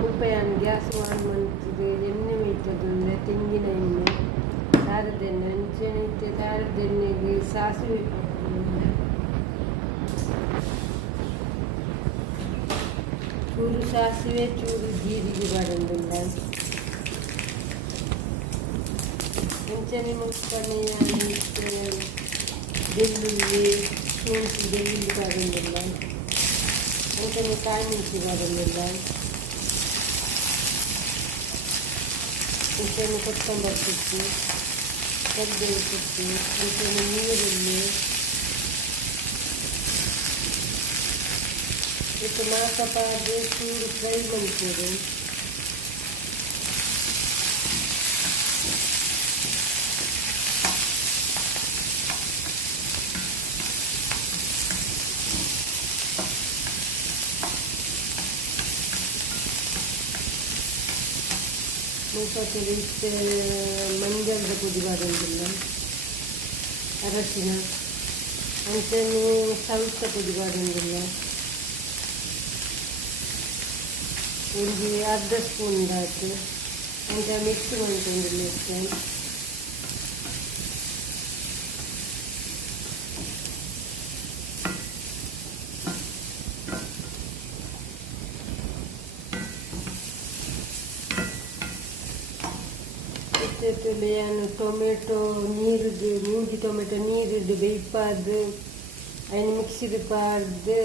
ಮುಲ್ಪೆಯನ್ನು gas on ಮಾಡ್ತಿದ್ದೆ. ಎಣ್ಣೆ ಮೇಯ್ತದ್ದು ಅಂದರೆ ತೆಂಗಿನ ಎಣ್ಣೆ, ಖಾರದ ಎಣ್ಣೆ, ಅಂಚೆಣ್ಣೆ ಇಟ್ಟು ಖಾರದ ಎಣ್ಣೆಗೆ ಸಾಸಿವೆ ಚೂರು ಸಾಸಿವೆ ಚೂರು ಜೀರಿಗೆ ಬಾಡೋದಿಲ್ಲ. ಅಂಚೆಣ್ಣೆ ಮುಲ್ಪನೆಯ ಬೆಳ್ಳುಳ್ಳಿ ಶುಂಠಿ ಬೆಳ್ಳುಳ್ಳಿ ಬಾಡೋದಿಲ್ಲ. ಅಂಚೆಣ್ಣೆ ಕಾಯಿ ಮೆಣಸಿ ಬಾಡೋದಿಲ್ಲ. ಅಂಚೆಣ್ಣೆ ಕೊತ್ತಂಬರಿ ಸೊಪ್ಪು, ಕರಿಬೇವು ಸೊಪ್ಪು, ಅಂಚೆಣ್ಣೆ ನೀರುಳ್ಳಿ ಇಟ್ಟು ಮಾಕಪಾಗೆ ಚೂರು ಫ್ರೈ ಮಾಡ್ಬೋದು. ಮುಲ್ಪದಲ್ಲಿ ಇಷ್ಟು ಮಂಜಳದ ಪುಡಿ ಬಾಡೋದಿಲ್ಲ, ಅರಶಿನ, ಅಂಚೆಣ್ಣೆ ಸ್ವಲ್ಪ ಪುಡಿ ಬಾಡೋದಿಲ್ಲ. ಒಂದು ಅರ್ಧ ಸ್ಪೂನ್ ಹಾಕಿ ಅಂತ ಮಿಕ್ಸ್ ಮಾಡ್ಕೊಂಡಿಲ್ಲ. ಇಷ್ಟು ಇಷ್ಟೊತ್ತಲ್ಲಿ ಟೊಮೆಟೊ ನೀರಿದ್ದು ಮೂಗಿ ಟೊಮೆಟೊ ನೀರಿದ್ದು ಬೇಯ್ಪಾರ್ದು ಅದನ್ನು ಮಿಕ್ಸಿದು ಪಾರ್ದು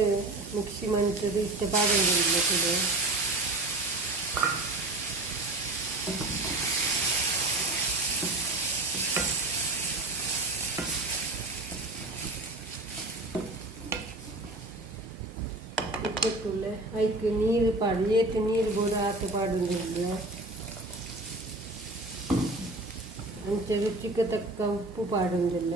ಮಿಕ್ಸಿ ಮಾಡ್ತದೆ. ಇಷ್ಟ ಪಾಡೋದಿಲ್ಲ ಕೂಡ ಇಟ್ಟುಳ್ಳೆ ಅದಕ್ಕೆ ನೀರು ಪಾಡು ಏತು ನೀರು ಕೂಡ ಆತ ಪಾಡೋದಿಲ್ಲ. ಅಂಚೆ ರುಚಿಗೆ ತಕ್ಕ ಉಪ್ಪು ಪಾಡೋದಿಲ್ಲ.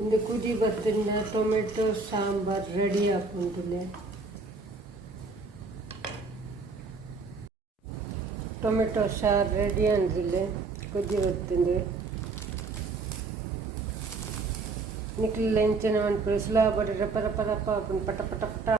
ಒಂದು ಕುದಿ ಬತ್ತಿಂದ ಟೊಮೆಟೊ ಸಾಂಬಾರ್ ರೆಡಿ ಹಾಕೊಂಡಿಲ್ಲ. ಟೊಮೆಟೊ ಸಾರು ರೆಡಿ ಅಂದಿಲ್ಲ. ಕುದಿ ಬತ್ತಿಂದೆ ನಿಕ್ಲಿಲ್ಲ ಎಂಚನ ಮಾಡ್ಕೊಳ್ಳಿ. ಸುಲಭ ರಪ ರಪ ರಪ ಹಾಕೊಂಡು ಪಟ ಪಟ ಪಟ